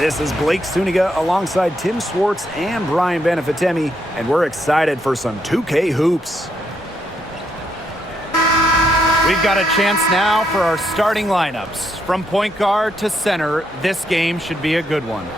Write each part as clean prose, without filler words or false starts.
This is Blake Suniga alongside Tim Swartz and Brian Benefitemi, and we're excited for some 2K hoops. We've got a chance now for our starting lineups. From point guard to center, this game should be a good one.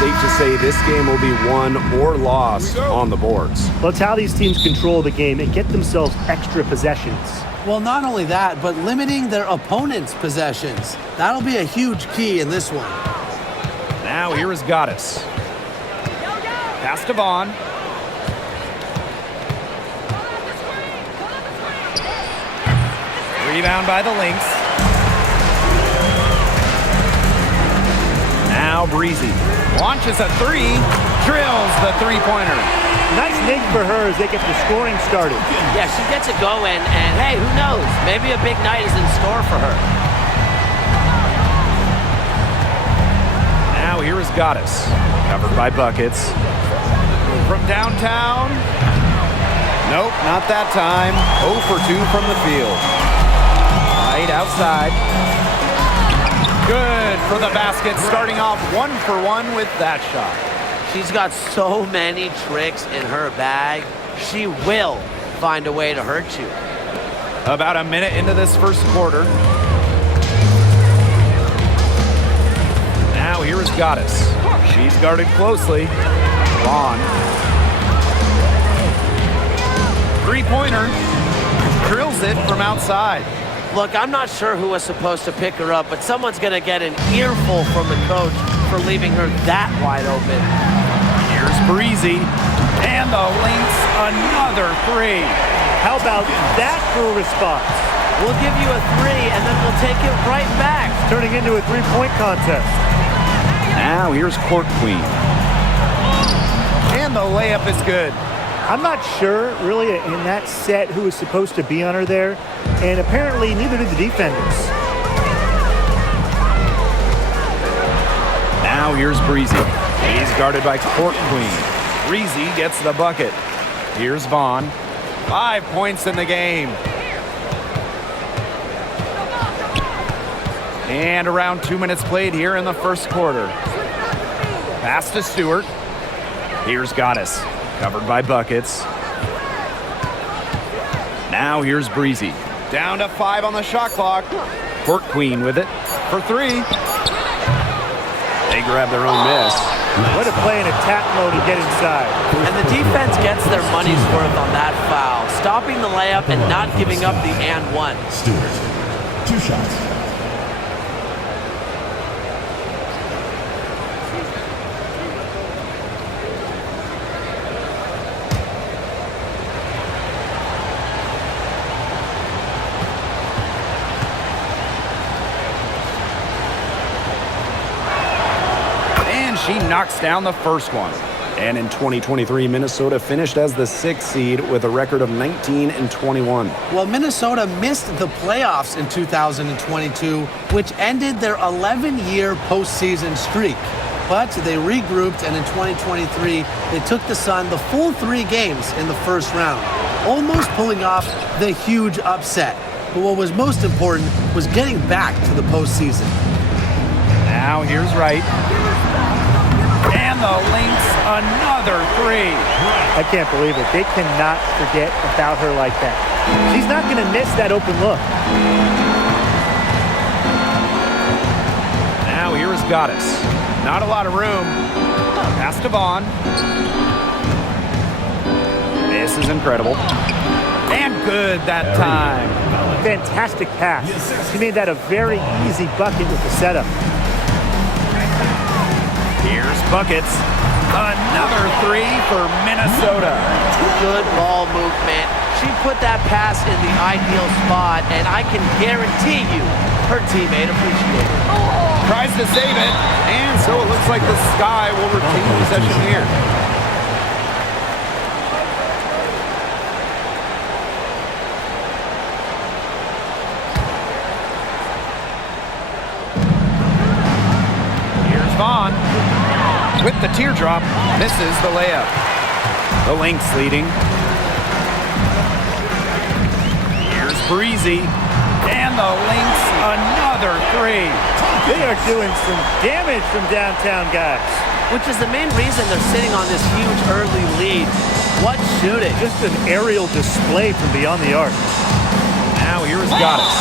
Safe to say this game will be won or lost on the boards. Well, it's how these teams control the game and get themselves extra possessions. Well, not only that, but limiting their opponent's possessions. That'll be a huge key in this one. Now here is Gaddis. Pass to Vaughn. Rebound by the Lynx. Now Breezy. Launches a three, drills the three-pointer. Nice nick for her as they get the scoring started. Yeah, she gets it going, and hey, who knows? Maybe a big night is in store for her. Now here is Gaddis, covered by buckets. From downtown. Nope, not that time. 0 for 2 from the field. Right outside. Good for the basket, starting off 1 for 1 with that shot. She's got so many tricks in her bag. She will find a way to hurt you. About a minute into this first quarter. Now here is Gaddis. She's guarded closely. Vaughn. Three-pointer. Drills it from outside. Look, I'm not sure who was supposed to pick her up, but someone's going to get an earful from the coach for leaving her that wide open. Here's Breezy. And the Lynx, another three. How about that for a response? We'll give you a three, and then we'll take it right back. Turning into a three-point contest. Now here's Court Queen. And the layup is good. I'm not sure, really, in that set who was supposed to be on her there, and apparently neither did the defenders. Now here's Breezy. He's guarded by Court Queen. Breezy gets the bucket. Here's Vaughn. 5 points in the game. And around 2 minutes played here in the first quarter. Pass to Stewart. Here's Gaddis. Covered by buckets. Now here's Breezy. Down to 5 on the shot clock. Court Queen with it for 3. They grab their own miss. What a play in attack mode to get inside. And the defense gets their money's worth on that foul, stopping the layup and not giving up the and one. Stewart, 2 shots. She knocks down the first one. And in 2023, Minnesota finished as the 6th seed with a record of 19-21. Well, Minnesota missed the playoffs in 2022, which ended their 11-year postseason streak. But they regrouped, and in 2023, they took the Sun the full 3 games in the first round, almost pulling off the huge upset. But what was most important was getting back to the postseason. Now here's Wright. And the Lynx, another 3. I can't believe it. They cannot forget about her like that. She's not going to miss that open look. Now here is Gaddis. Not a lot of room. Pass to Vaughn. This is incredible. And good that time. Fantastic pass. She made that a very easy bucket with the setup. Here's buckets. Another 3 for Minnesota. Good ball movement. She put that pass in the ideal spot, and I can guarantee you her teammate appreciated it. Tries to save it, and so it looks like the Sky will retain possession here. Vaughn with the teardrop, misses the layup. The Lynx leading. Here's Breezy, and the Lynx another three. They are doing some damage from downtown, guys. Which is the main reason they're sitting on this huge early lead. What shooting. Just an aerial display from beyond the arc. Now here's Goddess.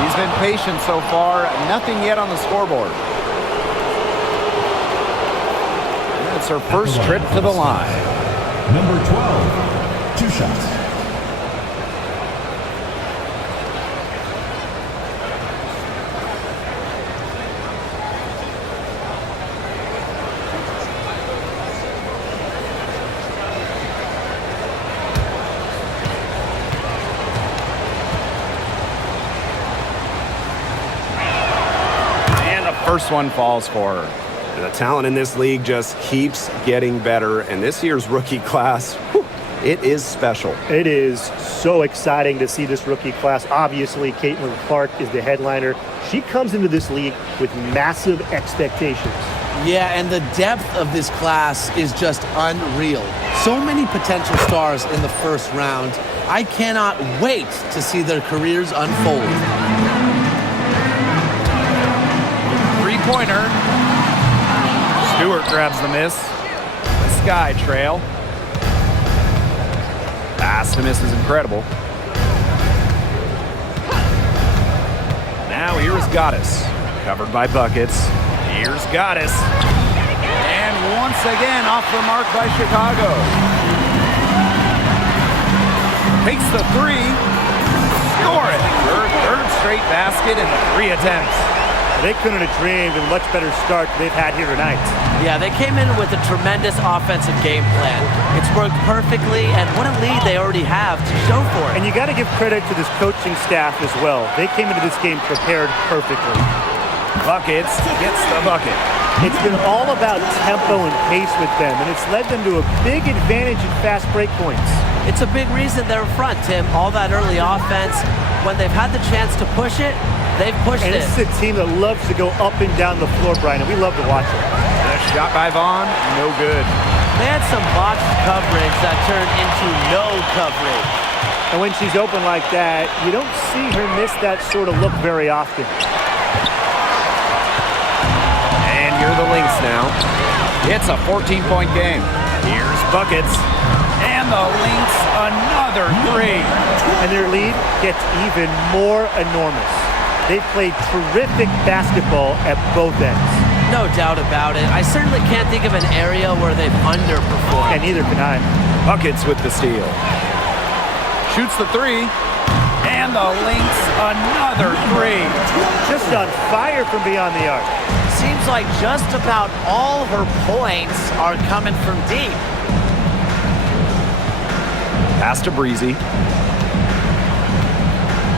She's been patient so far. Nothing yet on the scoreboard. It's her first trip to the line. Number 12, 2 shots. And the first one falls for her. The talent in this league just keeps getting better, and this year's rookie class, whew, it is special. It is so exciting to see this rookie class. Obviously, Caitlin Clark is the headliner. She comes into this league with massive expectations. Yeah, and the depth of this class is just unreal. So many potential stars in the first round. I cannot wait to see their careers unfold. Three-pointer. Stewart grabs the miss. Sky trail. Pass to miss is incredible. Now here's Goddess. Covered by Buckets. Here's Goddess. And once again off the mark by Chicago. Takes the three. Score it. Her third straight basket in 3 attempts. They couldn't have dreamed of a much better start they've had here tonight. Yeah, they came in with a tremendous offensive game plan. It's worked perfectly, and what a lead they already have to show for it. And you got to give credit to this coaching staff as well. They came into this game prepared perfectly. Buckets gets the bucket. It's been all about tempo and pace with them, and it's led them to a big advantage in fast break points. It's a big reason they're in front, Tim. All that early offense, when they've had the chance to push it, they've pushed And it. this is a team that loves to go up and down the floor, Brian, and we love to watch it. A shot by Vaughn, no good. They had some botched coverage that turned into no coverage. And when she's open like that, you don't see her miss that sort of look very often. And you're the Lynx now. It's a 14-point game. Here's Buckets. And the Lynx another three. And their lead gets even more enormous. They've played terrific basketball at both ends. No doubt about it. I certainly can't think of an area where they've underperformed. And neither can I. Buckets with the steal. Shoots the three. And the Lynx another three. Just on fire from beyond the arc. Seems like just about all her points are coming from deep. Pass to Breezy.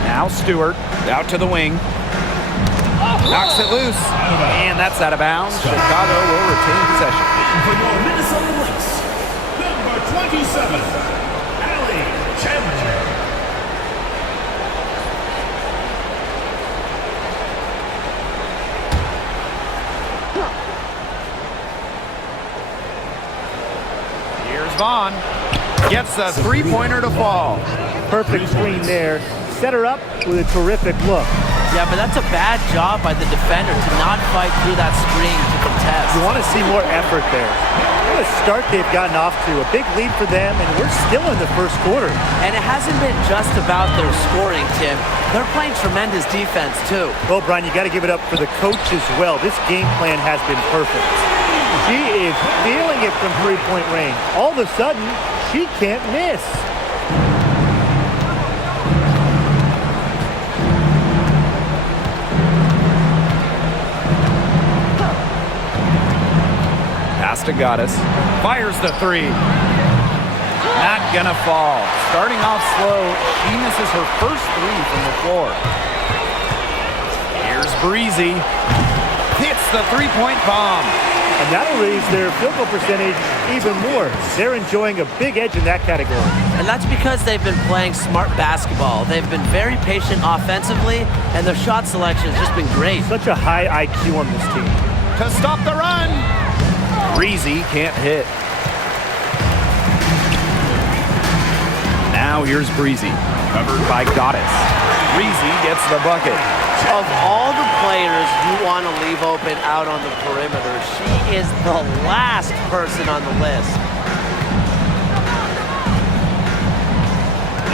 Now Stewart out to the wing. Knocks it loose. And that's out of bounds. Chicago will retain possession. For your Minnesota Lynx, number 27, Allie Chandler. Here's Vaughn. Gets a three-pointer to fall. Perfect screen there. Set her up with a terrific look. Yeah, but that's a bad job by the defender to not fight through that screen to contest. You want to see more effort there. What a start they've gotten off to. A big lead for them, and we're still in the first quarter. And it hasn't been just about their scoring, Tim. They're playing tremendous defense, too. Well, Brian, you got to give it up for the coach as well. This game plan has been perfect. She is feeling it from three-point range. All of a sudden, she can't miss. Pass to Goddess. Fires the three. Not gonna fall. Starting off slow, she misses her first three from the floor. Here's Breezy. Hits the three-point bomb. And that'll raise their field goal percentage even more. They're enjoying a big edge in that category. And that's because they've been playing smart basketball. They've been very patient offensively, and their shot selection has just been great. Such a high IQ on this team. to stop the run. Breezy can't hit. Now here's Breezy, covered by Goddess. Breezy gets the bucket. Of all the players you want to leave open out on the perimeter, she is the last person on the list.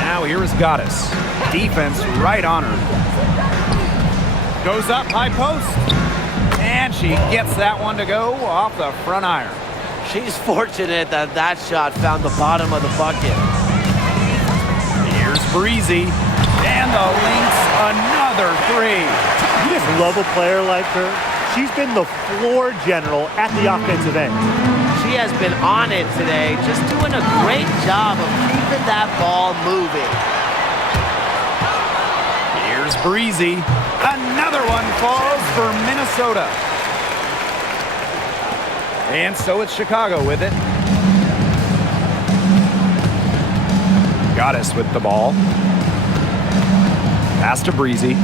Now here is Goddess. Defense right on her. Goes up, high post. And she gets that one to go off the front iron. She's fortunate that that shot found the bottom of the bucket. Here's Breezy. And the Lynx, another three. You just love a player like her. She's been the floor general at the offensive end. She has been on it today, just doing a great job of keeping that ball moving. Here's Breezy. Another one falls for Minnesota. And so it's Chicago with it. Goddess with the ball. Pass to Breezy.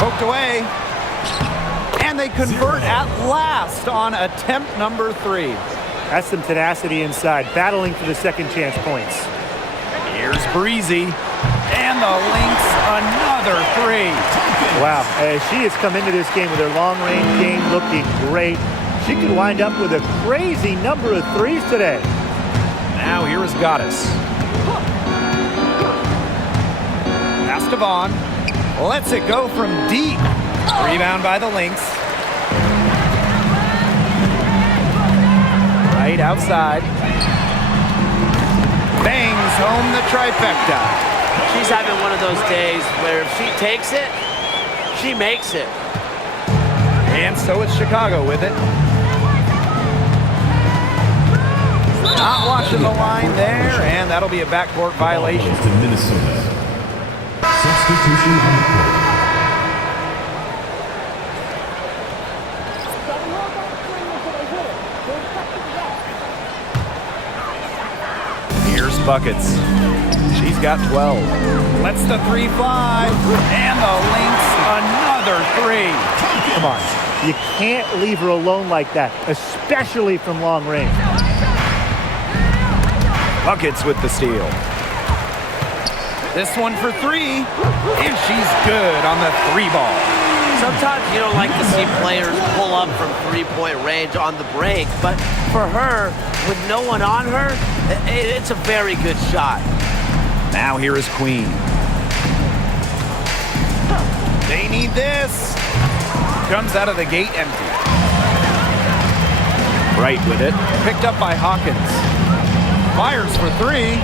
Poked away. And they convert at last on attempt number 3. That's some tenacity inside, battling for the second chance points. Here's Breezy. And the Lynx, another 3. Wow, she has come into this game with her long-range game looking great. She could wind up with a crazy number of threes today. Now here is Goddess. Pass to Vaughn. Lets it go from deep. Rebound by the Lynx. Right outside. Bangs home the trifecta. She's having one of those days where if she takes it, she makes it. And so it's Chicago with it. Not watching the line there, and that'll be a backcourt violation. To Minnesota. Substitution on the court. Here's Buckets. She's got 12. Lets the 3 fly. And the Lynx, another 3. Come on, you can't leave her alone like that, especially from long range. Buckets with the steal. This one for 3. And she's good on the 3 ball. Sometimes you don't like to see players pull up from three-point range on the break, but for her, with no one on her, it's a very good shot. Now here is Queen. They need this. Comes out of the gate empty. Right with it. Picked up by Hawkins. Fires for 3.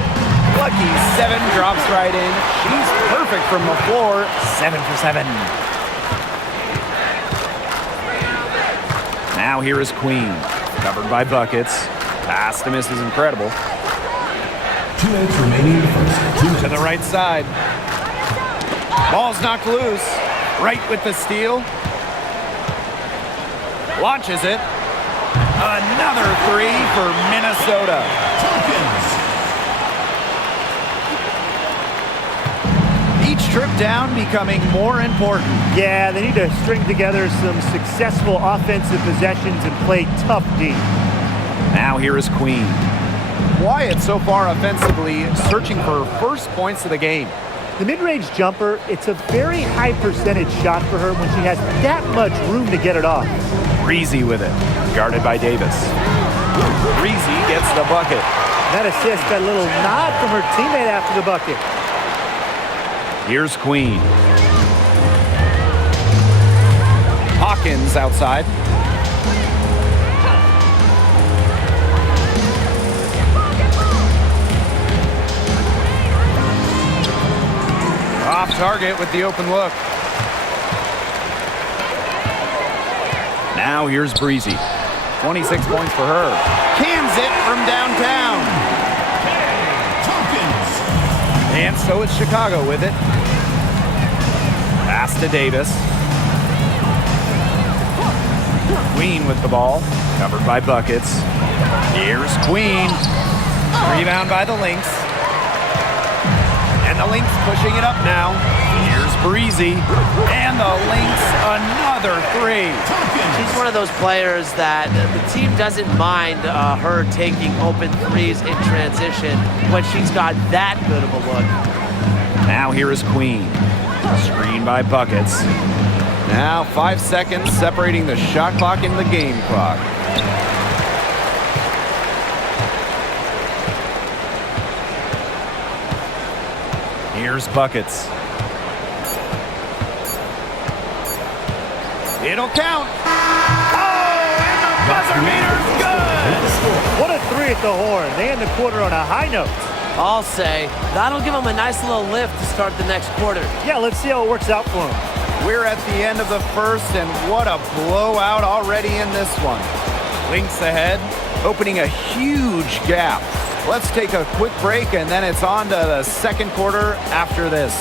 Lucky 7 drops right in. She's perfect from the floor. 7 for 7. Now here is Queen. Covered by Buckets. Pass to miss is incredible. 2 minutes remaining in the first. To the right side. Ball's knocked loose. Right with the steal. Launches it. Another 3 for Minnesota. Each trip down becoming more important. Yeah, they need to string together some successful offensive possessions and play tough D. Now here is Queen. Wyatt so far offensively searching for first points of the game. The mid-range jumper, it's a very high percentage shot for her when she has that much room to get it off. Breezy with it. Guarded by Davis. Breezy gets the bucket. That assist got a little nod from her teammate after the bucket. Here's Queen. Hawkins outside. Off target with the open look. Now here's Breezy. 26 points for her. Cans it from downtown. And so it's Chicago with it. Pass to Davis. Queen with the ball. Covered by Buckets. Here's Queen. Rebound by the Lynx. And the Lynx pushing it up now. Here's breezy. And the Lynx, another three. She's one of those players that the team doesn't mind her taking open threes in transition when she's got that good of a look. Now here is Queen. Screen by Buckets. Now 5 seconds separating the shot clock and the game clock. Here's Buckets. It'll count. Oh, and the buzzer beater's good. What a three at the horn. They end the quarter on a high note. I'll say that'll give them a nice little lift to start the next quarter. Yeah, let's see how it works out for them. We're at the end of the first, and what a blowout already in this one. Lynx ahead. Opening a huge gap. Let's take a quick break, and then it's on to the second quarter after this.